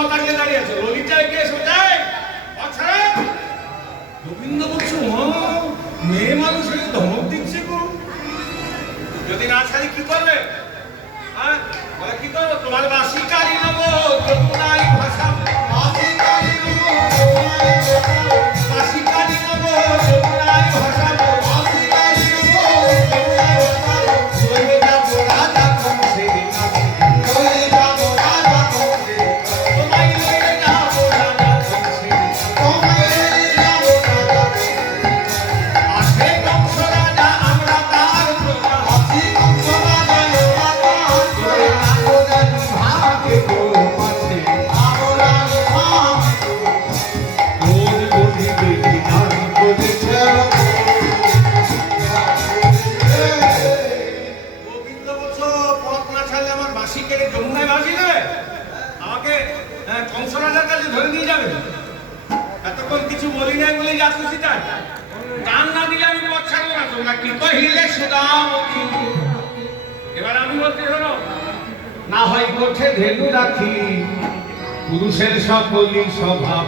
মত আগে দাঁড়িয়ে আছে, ললিতা এগিয়ে এসে যায়। আচ্ছা গোবিন্দ বলছো মেয়ে মানুষ হয়ে ধমক দিচ্ছে গো, যদি না ছাড়ি কি করবে? হ্যাঁ বলে কি করবো? তোমার বাসি কারি নেবো, যমুনায় ভাসাবো। বাসি কারি নেবো, যমুনায় ভাসাবো। এবার আমি বলতে শোনো, না হয় কোঠে ধেনু রাখি, পুরুষের সকলই স্বভাব